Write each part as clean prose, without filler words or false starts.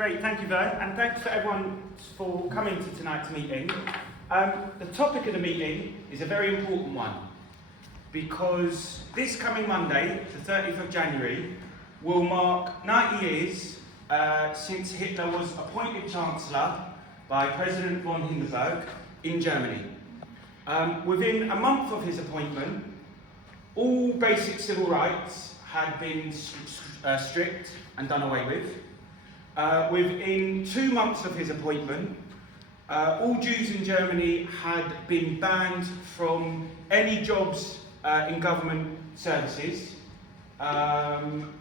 Great, thank you, Vern, and thanks for everyone for coming to tonight's meeting. The topic of the meeting is a very important one because this coming Monday, the 30th of January, will mark 90 years since Hitler was appointed Chancellor by President von Hindenburg in Germany. Within a month of his appointment, all basic civil rights had been stripped and done away with. Within 2 months of his appointment, all Jews in Germany had been banned from any jobs in government services.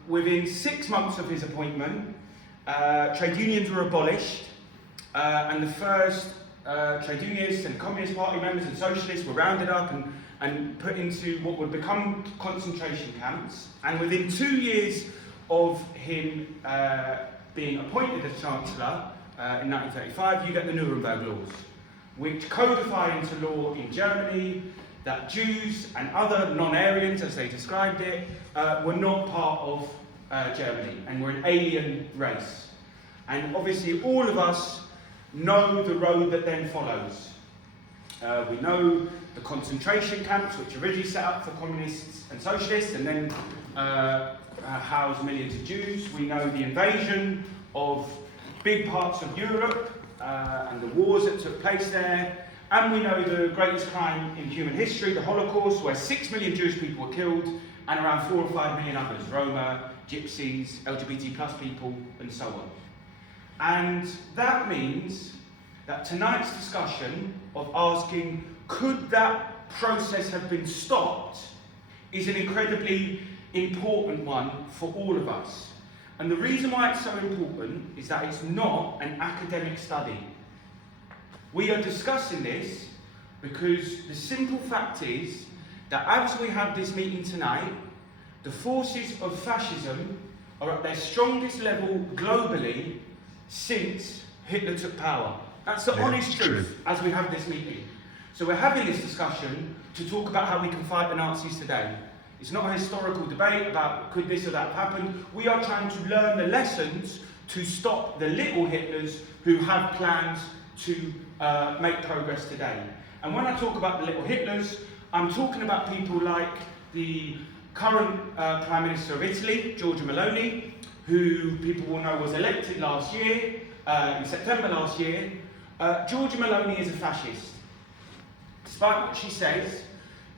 Within 6 months of his appointment, trade unions were abolished, and the first trade unionists and Communist Party members and socialists were rounded up and put into what would become concentration camps. And within 2 years of him being appointed as Chancellor in 1935, you get the Nuremberg laws, which codify into law in Germany that Jews and other non-Aryans, as they described it, were not part of Germany and were an alien race. And obviously all of us know the road that then follows. We know the concentration camps, which originally set up for communists and socialists and then housed millions of Jews. We know the invasion of big parts of Europe and the wars that took place there. And we know the greatest crime in human history, the Holocaust, where 6 million Jewish people were killed and around 4 or 5 million others, Roma, Gypsies, LGBT plus people, and so on. And that means that tonight's discussion of asking, could that process have been stopped, is an incredibly important one for all of us. And the reason why it's so important is that it's not an academic study. We are discussing this because the simple fact is that as we have this meeting tonight, the forces of fascism are at their strongest level globally since Hitler took power. That's the honest truth as we have this meeting. So we're having this discussion to talk about how we can fight the Nazis today. It's not a historical debate about could this or that have happened. We are trying to learn the lessons to stop the little Hitlers who have plans to make progress today. And when I talk about the little Hitlers, I'm talking about people like the current Prime Minister of Italy, Giorgia Meloni, who people will know was elected last year, in September last year. Giorgia Meloni is a fascist. Despite what she says,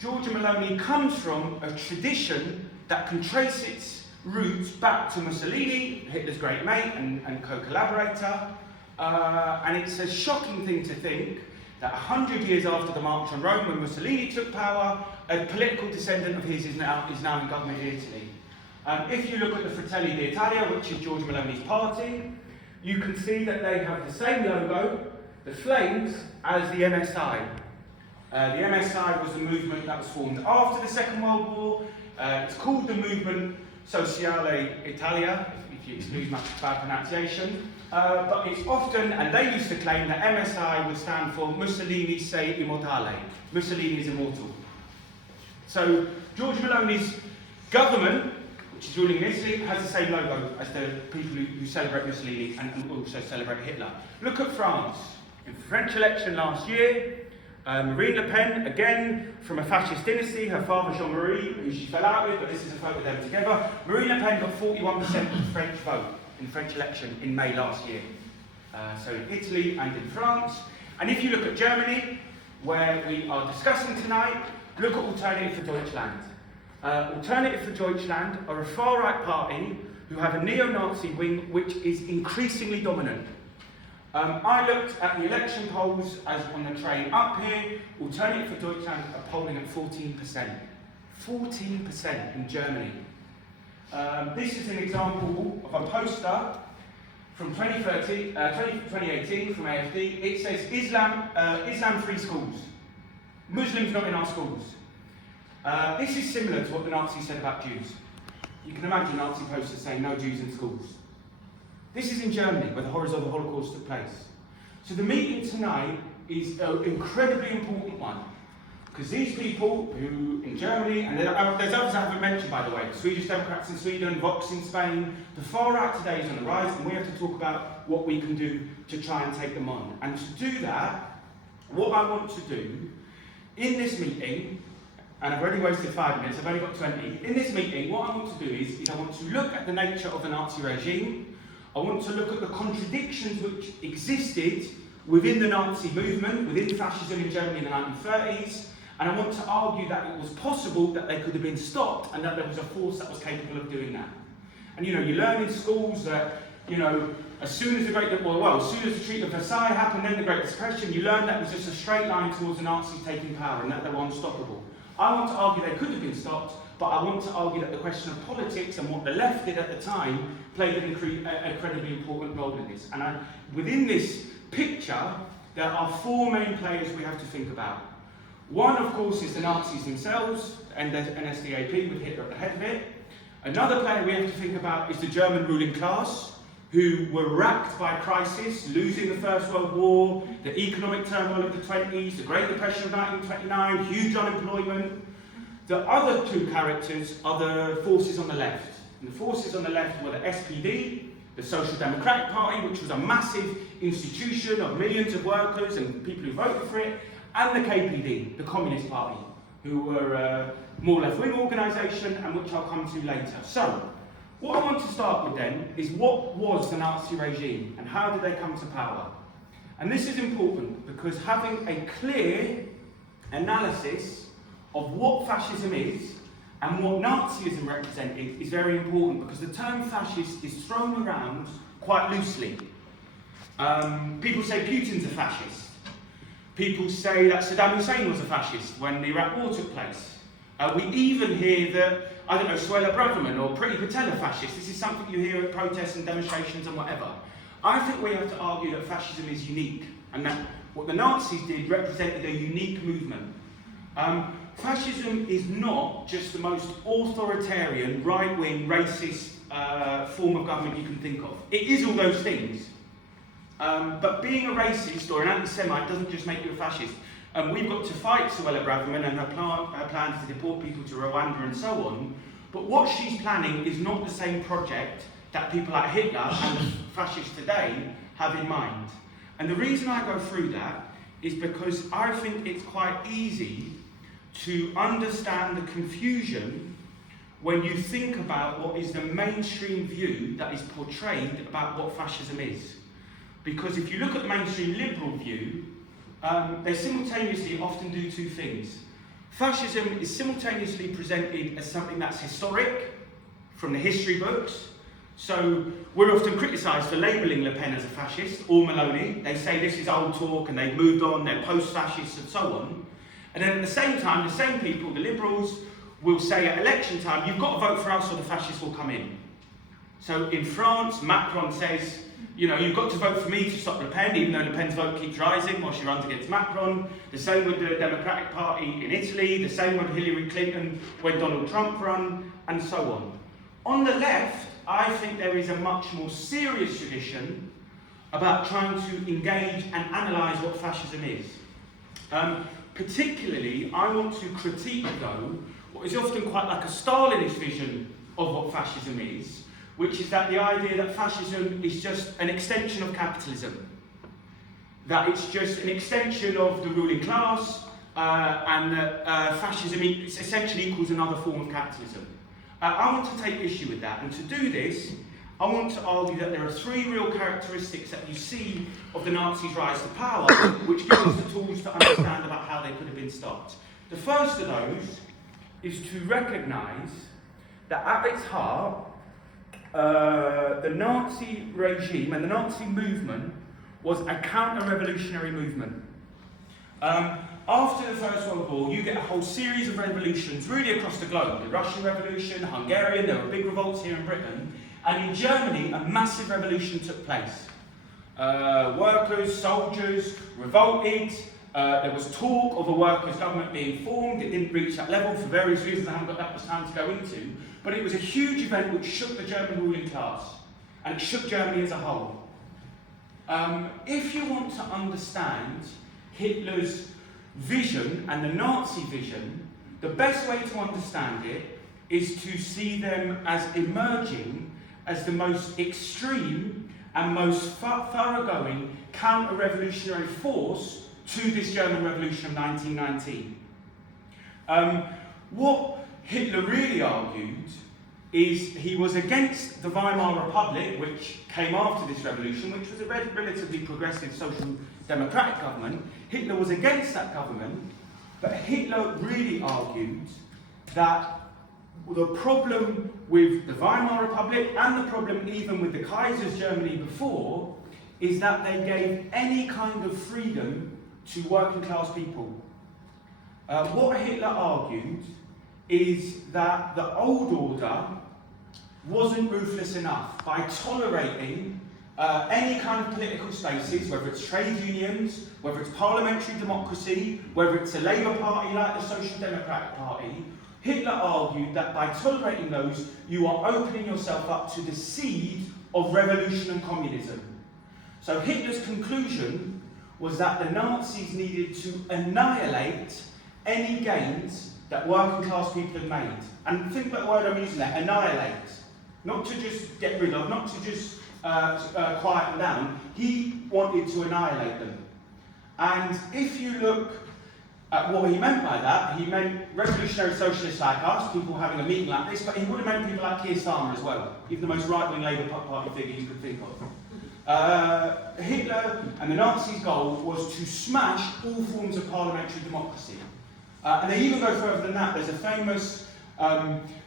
Giorgia Meloni comes from a tradition that can trace its roots back to Mussolini, Hitler's great mate and co-collaborator. And it's a shocking thing to think that 100 years after the March on Rome, when Mussolini took power, a political descendant of his is now in government in Italy. If you look at the Fratelli d'Italia, which is Giorgia Meloni's party, you can see that they have the same logo, the flames, as the MSI. The MSI was the movement that was formed after the Second World War. It's called the Movement Sociale Italia, if you excuse my bad pronunciation. But it's often, and they used to claim that MSI would stand for Mussolini sei immortale. Mussolini is immortal. So Giorgia Meloni's government, which is ruling in Italy, has the same logo as the people who celebrate Mussolini and also celebrate Hitler. Look at France. In the French election last year, Marine Le Pen, again from a fascist dynasty, her father Jean-Marie, who she fell out with, but this is a photo of them together. Marine Le Pen got 41% of the French vote in the French election in May last year. So in Italy and in France. And if you look at Germany, where we are discussing tonight, look at Alternative for Deutschland. Alternative for Deutschland are a far-right party who have a neo-Nazi wing which is increasingly dominant. I looked at the election polls as on the train up here. Alternative for Deutschland are polling at 14%. 14% in Germany. This is an example of a poster from 2018 from AfD. It says Islam-free schools. Muslims not in our schools. This is similar to what the Nazis said about Jews. You can imagine Nazi posters saying no Jews in schools. This is in Germany, where the horrors of the Holocaust took place. So the meeting tonight is an incredibly important one. Because these people who, in Germany, and there's others I haven't mentioned, by the way, the Swedish Democrats in Sweden, Vox in Spain, the far right today is on the rise, and we have to talk about what we can do to try and take them on. And to do that, what I want to do in this meeting, and I've already wasted 5 minutes, I've only got 20. In this meeting, what I want to do is I want to look at the nature of the Nazi regime. I want to look at the contradictions which existed within the Nazi movement, within fascism in Germany in the 1930s, and I want to argue that it was possible that they could have been stopped and that there was a force that was capable of doing that. And you learn in schools that, as soon as the Treaty of Versailles happened, then the Great Suppression, you learn that it was just a straight line towards the Nazis taking power and that they were unstoppable. I want to argue they could have been stopped, but I want to argue that the question of politics and what the left did at the time played an incredibly important role in this. And within this picture, there are 4 main players we have to think about. One, of course, is the Nazis themselves, and NSDAP with Hitler at the head of it. Another player we have to think about is the German ruling class, who were racked by crisis, losing the First World War, the economic turmoil of the 20s, the Great Depression of 1929, huge unemployment. The other 2 characters are the forces on the left. And the forces on the left were the SPD, the Social Democratic Party, which was a massive institution of millions of workers and people who voted for it, and the KPD, the Communist Party, who were a more left-wing organisation, and which I'll come to later. So, what I want to start with then is what was the Nazi regime and how did they come to power? And this is important because having a clear analysis of what fascism is and what Nazism represented is very important, because the term fascist is thrown around quite loosely. People say Putin's a fascist. People say that Saddam Hussein was a fascist when the Iraq War took place. We even hear that, Suella Braverman or Priti Patel are fascist. This is something you hear at protests and demonstrations and whatever. I think we have to argue that fascism is unique, and that what the Nazis did represented a unique movement. Fascism is not just the most authoritarian, right-wing, racist form of government you can think of. It is all those things. But being a racist or an anti-Semite doesn't just make you a fascist. We've got to fight Suella Braverman and her plans to deport people to Rwanda and so on. But what she's planning is not the same project that people like Hitler and the fascists today have in mind. And the reason I go through that is because I think it's quite easy to understand the confusion when you think about what is the mainstream view that is portrayed about what fascism is. Because if you look at the mainstream liberal view, they simultaneously often do 2 things. Fascism is simultaneously presented as something that's historic, from the history books. So we're often criticised for labelling Le Pen as a fascist, or Meloni. They say this is old talk and they've moved on, they're post-fascists and so on. And then at the same time, the same people, the liberals, will say at election time, you've got to vote for us or the fascists will come in. So in France, Macron says, you've got to vote for me to stop Le Pen, even though Le Pen's vote keeps rising while she runs against Macron. The same with the Democratic Party in Italy, the same with Hillary Clinton when Donald Trump ran, and so on. On the left, I think there is a much more serious tradition about trying to engage and analyse what fascism is. Particularly, I want to critique, though, what is often quite like a Stalinist vision of what fascism is, which is that the idea that fascism is just an extension of capitalism. That it's just an extension of the ruling class, and that fascism essentially equals another form of capitalism. I want to take issue with that, and to do this, I want to argue that there are 3 real characteristics that you see of the Nazis' rise to power, which give us the tools to understand about how they could have been stopped. The first of those is to recognise that at its heart, the Nazi regime and the Nazi movement was a counter-revolutionary movement. After the First World War, you get a whole series of revolutions really across the globe. The Russian Revolution, Hungarian, there were big revolts here in Britain. And in Germany, a massive revolution took place. Workers, soldiers revolted. There was talk of a workers' government being formed. It didn't reach that level for various reasons I haven't got that much time to go into. But it was a huge event which shook the German ruling class. And it shook Germany as a whole. If you want to understand Hitler's vision and the Nazi vision, the best way to understand it is to see them as emerging as the most extreme and most thoroughgoing counter-revolutionary force to this German Revolution of 1919. What Hitler really argued is he was against the Weimar Republic, which came after this revolution, which was a relatively progressive social democratic government. Hitler was against that government, but Hitler really argued that the problem with the Weimar Republic, and the problem even with the Kaiser's Germany before, is that they gave any kind of freedom to working class people. What Hitler argued is that the old order wasn't ruthless enough by tolerating any kind of political spaces, whether it's trade unions, whether it's parliamentary democracy, whether it's a Labour Party like the Social Democratic Party. Hitler argued that by tolerating those, you are opening yourself up to the seed of revolution and communism. So Hitler's conclusion was that the Nazis needed to annihilate any gains that working class people had made. And think about the word I'm using there, annihilate. Not to just get rid of, not to just quiet them down. He wanted to annihilate them. And if you look at what he meant by that, he meant revolutionary socialists like us, people having a meeting like this, but he would have meant people like Keir Starmer as well, even the most right-wing Labour Party figure you could think of. Hitler and the Nazis' goal was to smash all forms of parliamentary democracy. And they even go further than that. There's a famous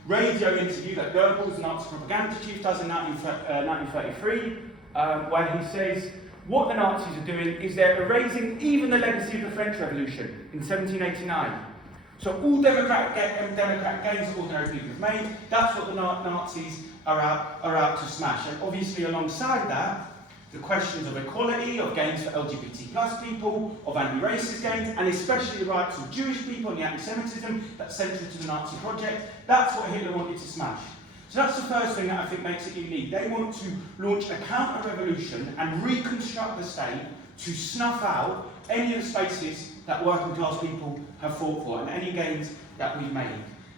radio interview that Goebbels, Nazi propaganda chief, does in 1933, where he says, what the Nazis are doing is they're erasing even the legacy of the French Revolution in 1789. So all democratic gains that ordinary people have made, that's what the Nazis are out to smash. And obviously alongside that, the questions of equality, of gains for LGBT plus people, of anti-racist gains, and especially the rights of Jewish people and the anti-Semitism that's central to the Nazi project, that's what Hitler wanted to smash. So that's the first thing that I think makes it unique. They want to launch a counter-revolution and reconstruct the state to snuff out any of the spaces that working class people have fought for and any gains that we've made.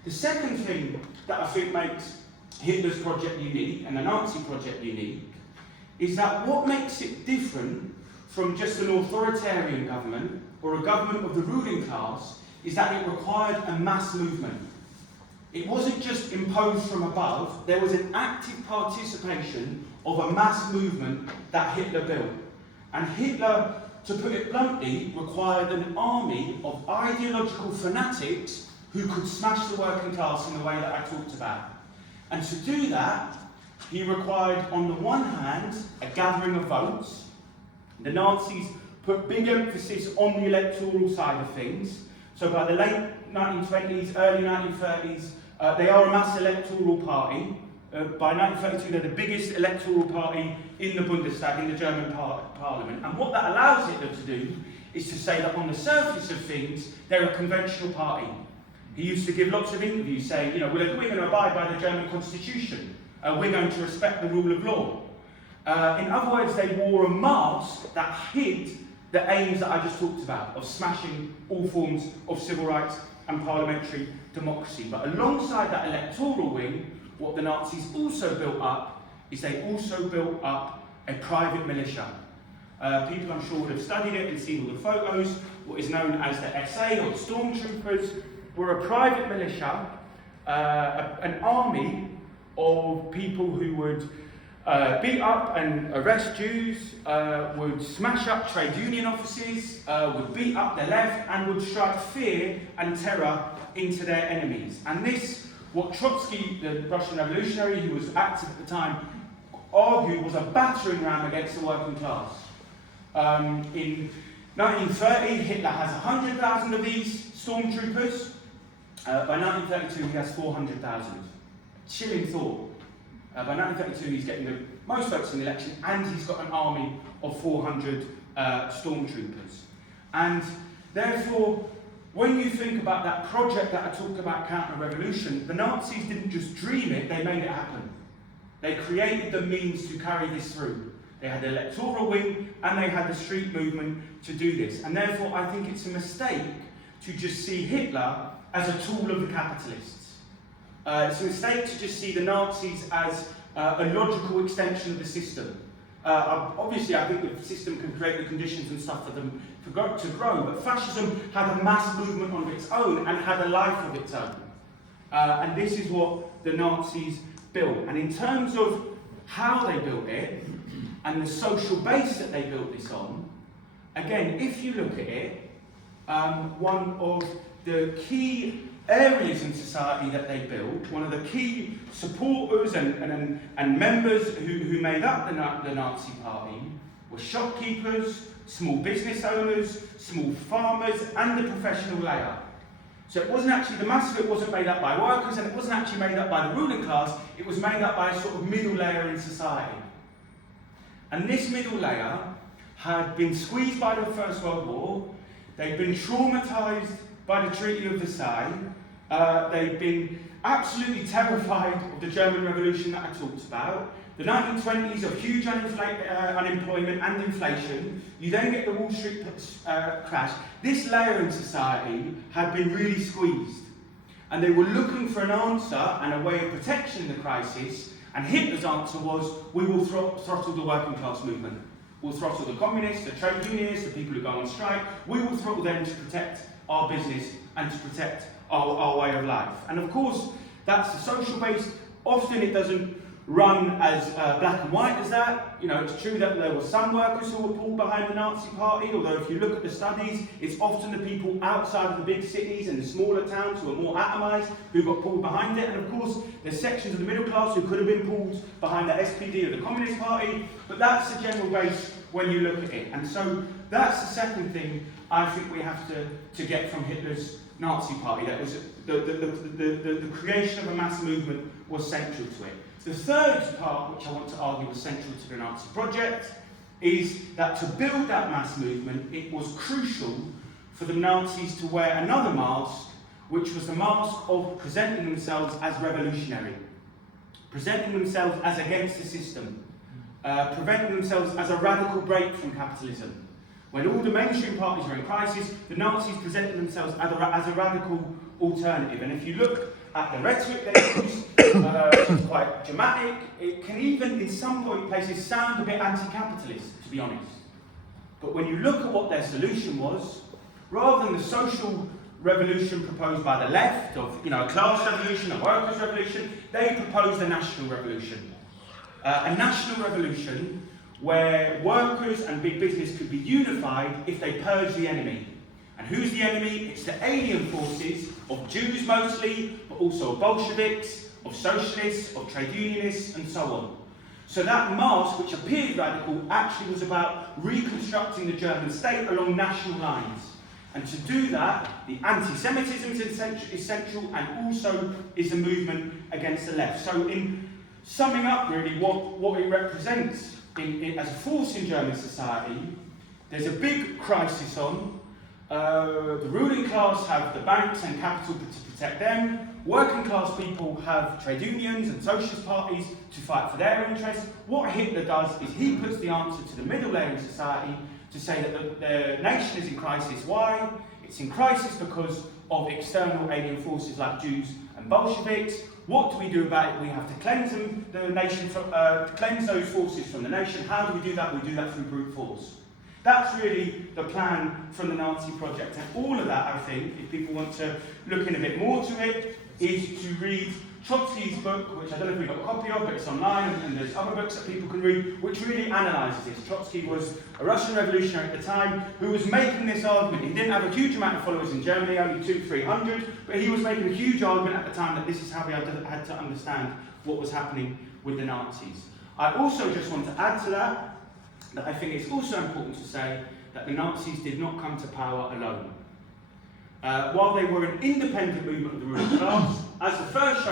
The second thing that I think makes Hitler's project unique and the Nazi project unique is that what makes it different from just an authoritarian government or a government of the ruling class is that it required a mass movement. It wasn't just imposed from above, there was an active participation of a mass movement that Hitler built. And Hitler, to put it bluntly, required an army of ideological fanatics who could smash the working class in the way that I talked about. And to do that, he required, on the one hand, a gathering of votes. The Nazis put big emphasis on the electoral side of things. So by the late 1920s, early 1930s, they are a mass electoral party. By 1932, they're the biggest electoral party in the Bundestag, in the German parliament. And what that allows Hitler to do is to say that on the surface of things, they're a conventional party. He used to give lots of interviews saying, you know, we're going to abide by the German constitution. We're going to respect the rule of law. In other words, they wore a mask that hid the aims that I just talked about, of smashing all forms of civil rights and parliamentary democracy. But alongside that electoral wing, what the Nazis also built up is they also built up a private militia. People I'm sure would have studied it and seen all the photos. What is known as the SA, or the stormtroopers, were a private militia, an army of people who would beat up and arrest Jews, would smash up trade union offices, would beat up the left, and would strike fear and terror into their enemies. And this, what Trotsky, the Russian revolutionary who was active at the time, argued was a battering ram against the working class. In 1930, Hitler has 100,000 of these stormtroopers. By 1932, he has 400,000. Chilling thought. By 1932, he's getting the most votes in the election, and he's got an army of 400 stormtroopers. And therefore, when you think about that project that I talked about, counter-revolution, the Nazis didn't just dream it, they made it happen. They created the means to carry this through. They had the electoral wing and they had the street movement to do this. And therefore, I think it's a mistake to just see Hitler as a tool of the capitalists. It's a mistake to just see the Nazis as a logical extension of the system. Obviously, I think the system can create the conditions and stuff for them to grow, but fascism had a mass movement of its own and had a life of its own. And this is what the Nazis built. And in terms of how they built it, and the social base that they built this on, again, if you look at it, one of the key areas in society that they built, one of the key supporters and members who made up the Nazi party were shopkeepers, small business owners, small farmers, and the professional layer. So it wasn't actually, the mass of it wasn't made up by workers, and it wasn't actually made up by the ruling class, it was made up by a sort of middle layer in society. And this middle layer had been squeezed by the First World War, they'd been traumatised by the Treaty of Versailles, they'd been absolutely terrified of the German Revolution that I talked about, the 1920s of huge unemployment and inflation. You then get the Wall Street crash. This layer in society had been really squeezed, and they were looking for an answer and a way of protection in the crisis, and Hitler's answer was, we will throttle the working class movement. We'll throttle the communists, the trade unionists, the people who go on strike. We will throttle them to protect our business and to protect our way of life. And of course, that's the social base. Often it doesn't run as black and white as that. You know, it's true that there were some workers who were pulled behind the Nazi party, although if you look at the studies, it's often the people outside of the big cities and the smaller towns who are more atomised who got pulled behind it. And of course, there's sections of the middle class who could have been pulled behind the SPD or the Communist Party, but that's the general base when you look at it. And so that's the second thing I think we have to get from Hitler's Nazi party. That was the creation of a mass movement was central to it. The third part, which I want to argue was central to the Nazi project, is that to build that mass movement, it was crucial for the Nazis to wear another mask, which was the mask of presenting themselves as revolutionary, presenting themselves as against the system, presenting themselves as a radical break from capitalism. When all the mainstream parties were in crisis, the Nazis presented themselves as a radical alternative. And if you look at the rhetoric they use, which is quite dramatic, it can even in some places sound a bit anti-capitalist, to be honest. But when you look at what their solution was, rather than the social revolution proposed by the left of, you know, a class revolution, a workers' revolution, they proposed a national revolution. A national revolution where workers and big business could be unified if they purge the enemy. And who's the enemy? It's the alien forces of Jews mostly, but also of Bolsheviks, of socialists, of trade unionists, and so on. So that mask, which appeared radical, actually was about reconstructing the German state along national lines. And to do that, the anti-Semitism is central, and also is a movement against the left. So in summing up really what it represents as a force in German society, there's a big crisis on. The ruling class have the banks and capital to protect them. Working class people have trade unions and socialist parties to fight for their interests. What Hitler does is he puts the answer to the middle layer in society to say that the nation is in crisis. Why? It's in crisis because of external alien forces like Jews and Bolsheviks. What do we do about it? We have to cleanse the nation, cleanse those forces from the nation. How do we do that? We do that through brute force. That's really the plan from the Nazi project. And all of that, I think, if people want to look in a bit more to it, is to read Trotsky's book, which I don't know if we've got a copy of, but it's online, and there's other books that people can read, which really analyses this. Trotsky was a Russian revolutionary at the time who was making this argument. He didn't have a huge amount of followers in Germany, only 200-300, but he was making a huge argument at the time that this is how we had to understand what was happening with the Nazis. I also just want to add to that I think it's also important to say that the Nazis did not come to power alone. While they were an independent movement of the ruling class, as the first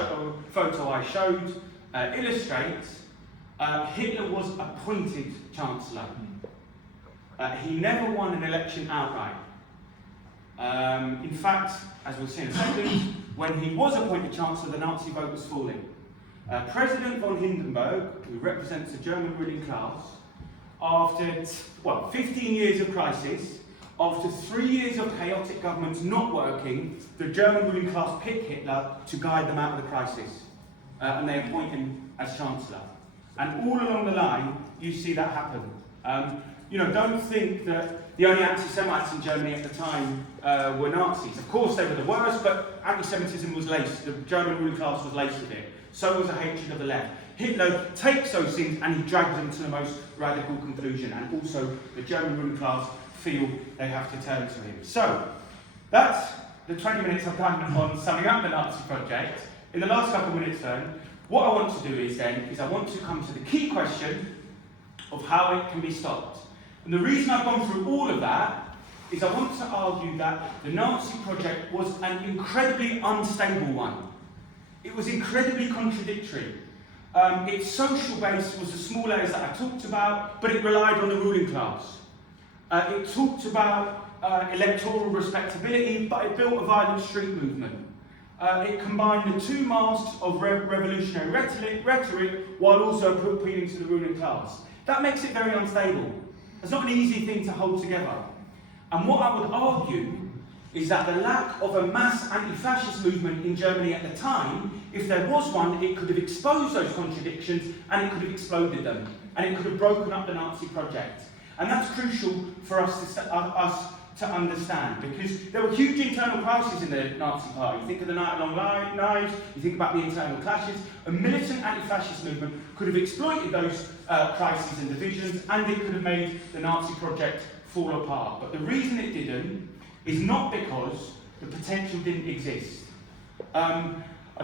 photo I showed illustrates, Hitler was appointed Chancellor. He never won an election outright. In fact, as we'll see in a second, when he was appointed Chancellor, the Nazi vote was falling. President von Hindenburg, who represents the German ruling class, after, 15 years of crisis, after 3 years of chaotic governments not working, the German ruling class picked Hitler to guide them out of the crisis. And they appoint him as Chancellor. And all along the line, you see that happen. Don't think that the only anti-Semites in Germany at the time were Nazis. Of course, they were the worst, but anti-Semitism was laced. The German ruling class was laced with it. So was a hatred of the left. Hitler takes those things and he drags them to the most radical conclusion. And also, the German ruling class feel they have to turn to him. So, that's the 20 minutes I've done on summing up the Nazi project. In the last couple of minutes then, what I want to do is I want to come to the key question of how it can be stopped. And the reason I've gone through all of that is I want to argue that the Nazi project was an incredibly unstable one. It was incredibly contradictory. Its social base was the small areas that I talked about, but it relied on the ruling class. It talked about electoral respectability, but it built a violent street movement. It combined the two masks of revolutionary rhetoric while also appealing to the ruling class. That makes it very unstable. It's not an easy thing to hold together. And what I would argue is that the lack of a mass anti-fascist movement in Germany at the time, if there was one, it could have exposed those contradictions and it could have exploded them. And it could have broken up the Nazi project. And that's crucial for us to understand, because there were huge internal crises in the Nazi party. You think of the Night Long Knives, you think about the internal clashes. A militant anti-fascist movement could have exploited those crises and divisions, and it could have made the Nazi project fall apart. But the reason it didn't is not because the potential didn't exist. I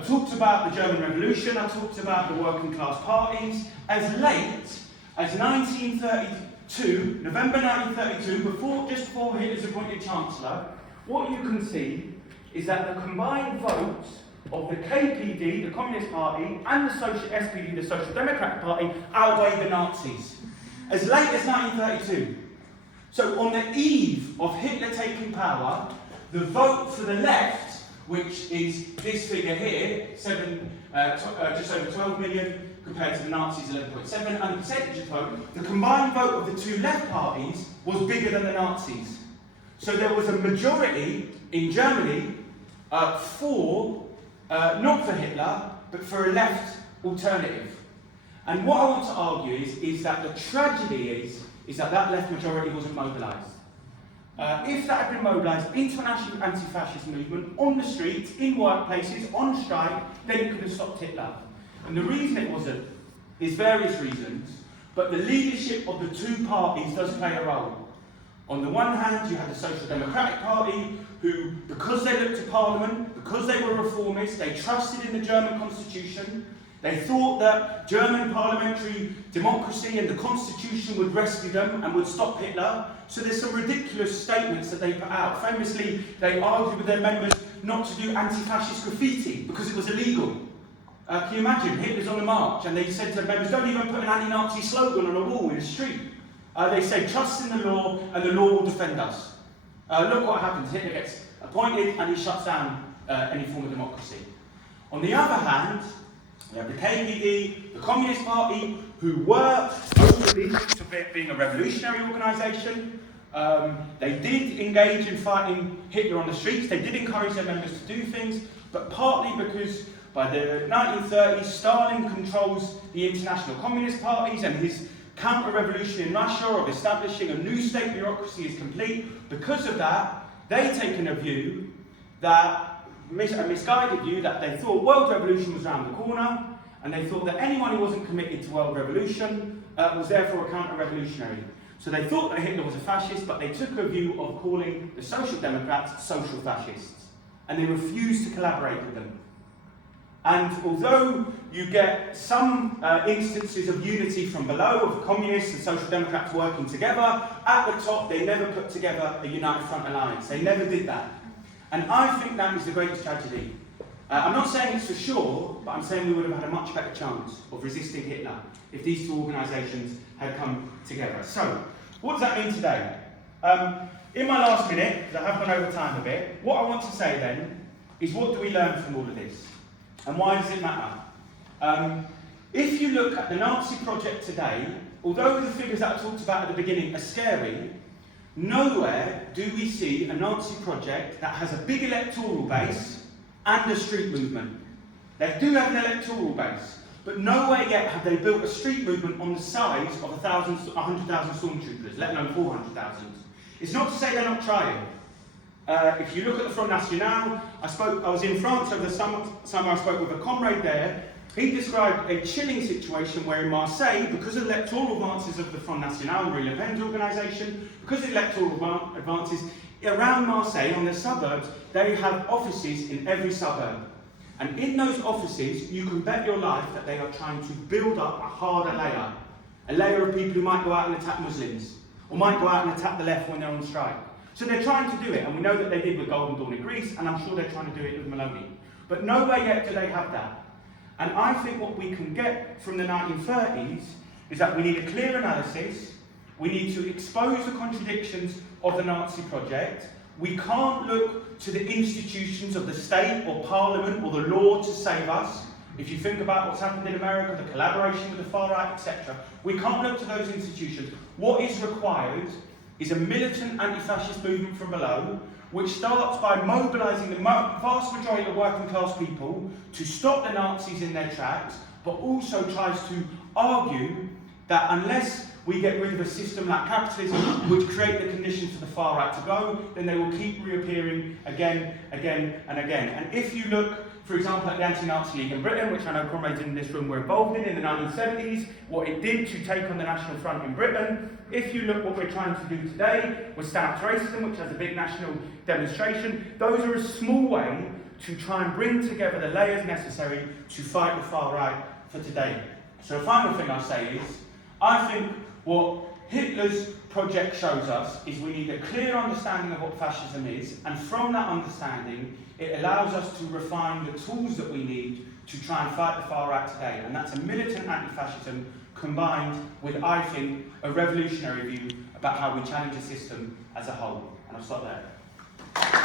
talked about the German Revolution, I talked about the working class parties. As late as 1932, November 1932, just before Hitler's appointed Chancellor, what you can see is that the combined votes of the KPD, the Communist Party, and the SPD, the Social Democratic Party, outweigh the Nazis. As late as 1932. So on the eve of Hitler taking power, the vote for the left, which is this figure here, just over 12 million, compared to the Nazis' 11.7, and the percentage of vote, the combined vote of the two left parties was bigger than the Nazis. So there was a majority in Germany not for Hitler, but for a left alternative. And what I want to argue is that the tragedy is that left majority wasn't mobilised. If that had been mobilised into an anti-fascist movement, on the streets, in workplaces, on strike, then it could have stopped Hitler. And the reason it wasn't is various reasons, but the leadership of the two parties does play a role. On the one hand, you had the Social Democratic Party, who, because they looked to Parliament, because they were reformists, they trusted in the German constitution, they thought that German parliamentary democracy and the constitution would rescue them and would stop Hitler. So there's some ridiculous statements that they put out. Famously, they argued with their members not to do anti-fascist graffiti because it was illegal. Can you imagine? Hitler's on the march and they said to their members, don't even put an anti-Nazi slogan on a wall in the street. They say, trust in the law and the law will defend us. Look what happens. Hitler gets appointed and he shuts down any form of democracy. On the other hand, we have the KPD, the Communist Party, who were openly to being a revolutionary organisation. They did engage in fighting Hitler on the streets. They did encourage their members to do things, but partly because by the 1930s, Stalin controls the international communist parties and his counter-revolution in Russia of establishing a new state bureaucracy is complete. Because of that, they've taken a view that a misguided view that they thought world revolution was around the corner, and they thought that anyone who wasn't committed to world revolution was therefore a counter-revolutionary. So they thought that Hitler was a fascist, but they took a view of calling the Social Democrats social fascists, and they refused to collaborate with them. And although you get some instances of unity from below, of communists and social democrats working together, at the top they never put together a united front alliance. They never did that. And I think that is the greatest tragedy. I'm not saying it's for sure, but I'm saying we would have had a much better chance of resisting Hitler if these two organisations had come together. So, what does that mean today? In my last minute, because I have gone over time a bit, what I want to say then is what do we learn from all of this? And why does it matter? If you look at the Nazi project today, although the figures that I talked about at the beginning are scary, nowhere do we see a Nazi project that has a big electoral base and a street movement. They do have an electoral base, but nowhere yet have they built a street movement on the size of 100,000 stormtroopers, let alone 400,000. It's not to say they're not trying. If you look at the Front National, I was in France over the summer, I spoke with a comrade there. He described a chilling situation where in Marseille, because of electoral advances of the Front National, Marine Le Pen's organisation, because of electoral advances, around Marseille, on their suburbs, they have offices in every suburb. And in those offices, you can bet your life that they are trying to build up a harder layer. A layer of people who might go out and attack Muslims, or might go out and attack the left when they're on strike. So they're trying to do it, and we know that they did with Golden Dawn in Greece, and I'm sure they're trying to do it with Meloni. But nowhere yet do they have that. And I think what we can get from the 1930s is that we need a clear analysis, we need to expose the contradictions of the Nazi project. We can't look to the institutions of the state or parliament or the law to save us. If you think about what's happened in America, the collaboration with the far right, etc., we can't look to those institutions. What is required is a militant anti-fascist movement from below, which starts by mobilising the vast majority of working class people to stop the Nazis in their tracks, but also tries to argue that unless we get rid of a system like capitalism, which create the conditions for the far right to go, then they will keep reappearing again, again, and again. And if you look, for example, at the Anti-Nazi League in Britain, which I know comrades in this room were involved in the 1970s, what it did to take on the National Front in Britain. If you look what we're trying to do today with Stand Up to Racism, which has a big national demonstration, those are a small way to try and bring together the layers necessary to fight the far right for today. So the final thing I'll say is, I think what Hitler's project shows us is we need a clear understanding of what fascism is, and from that understanding, it allows us to refine the tools that we need to try and fight the far right today. And that's a militant anti-fascism combined with, I think, a revolutionary view about how we challenge the system as a whole. And I'll stop there.